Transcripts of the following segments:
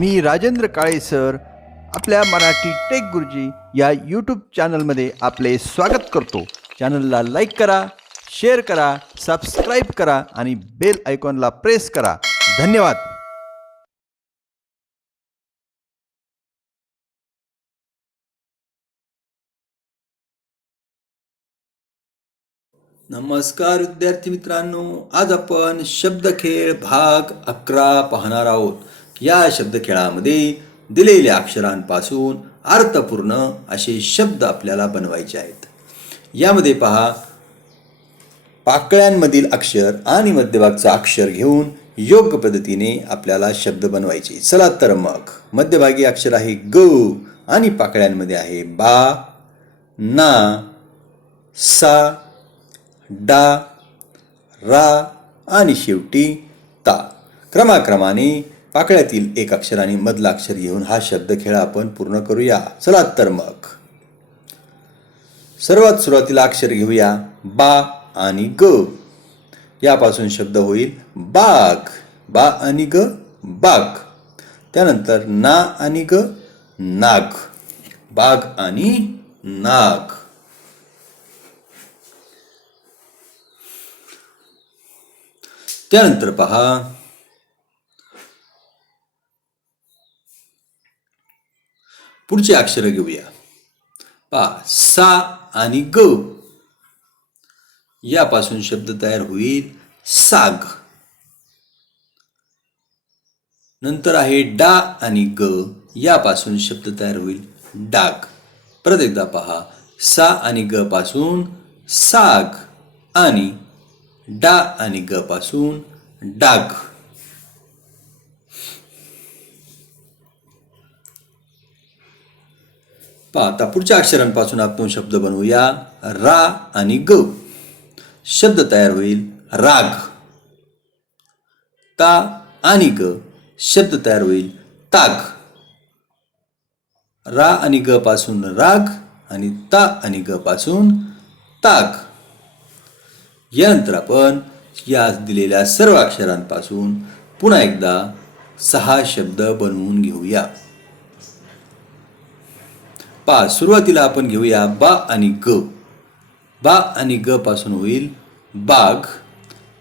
मी Rajendra Kale sir. आपल्या Marathi take गुरुजी या यूट्यूब चॅनलमध्ये आपले स्वागत करतो. चॅनलला लाईक करा शेअर करा सबस्क्राईब करा आणि बेल आयकॉनला प्रेस करा. धन्यवाद. नमस्कार विद्यार्थी मित्रांनो. आज आपण शब्दखेळ भाग अकरा पाहणार आहोत. या शब्दखेळामध्ये दिलेल्या अक्षरांपासून अर्थपूर्ण असे शब्द आपल्याला बनवायचे आहेत. यामध्ये पहा पाकळ्यांमधील अक्षर आणि मध्यभागचा अक्षर घेऊन योग्य पद्धतीने आपल्याला शब्द बनवायचे. चला तर मग मध्यभागी अक्षर आहे ग आणि पाकळ्यांमध्ये आहे बा ना सा डा रा आणि शेवटी ता. क्रमाक्रमाने पाकळ्यातील एक अक्षर आणि मधला अक्षर घेऊन हा शब्द खेळ आपण पूर्ण करूया. चला तर मग. सर्वात सुरुवातीला अक्षर घेऊया. बा आणि ग. यापासून शब्द होईल बाग. बा आणि ग बाग. त्यानंतर ना आणि ग नाग. बाग आणि नाग. त्यानंतर पहा. पुढचे अक्षर घेऊया. पहा सा आणि ग. यापासून शब्द तयार होईल साग. नंतर आहे डा आणि ग. यापासून शब्द तयार होईल डाग. परत एकदा पहा सा आणि ग पासून साग आणि डा आणि ग पासून डाग. आता पुढच्या अक्षरांपासून आपण शब्द बनवूया. रा आणि ग. शब्द तयार होईल. राग. ता आणि ग. शब्द तयार होईल. ताग. रा आणि ग पासून राग आणि ता आणि ग पासून ताग. यानंतर आपण या दिलेल्या सर्व अक्षरांपासून पुन्हा एकदा सहा शब्द बनवून घेऊया. पा सुरुवातीला आपण घेऊया बा आणि ग. बा आणि ग पासून होईल बाघ.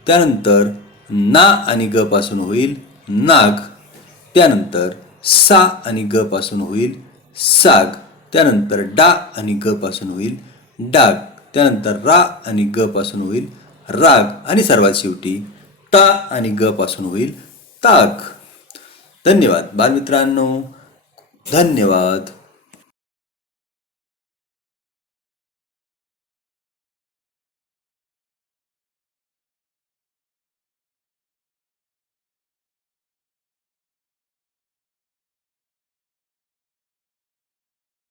त्यानंतर ना आणि ग पासून होईल नाग. त्यानंतर सा आणि ग पासून होईल साग. त्यानंतर डा आणि ग पासून होईल डाग. त्यानंतर रा आणि ग पासून होईल राग. आणि सर्वात शेवटी ता आणि ग पासून होईल ताग. धन्यवाद बालमित्रांनो. धन्यवाद.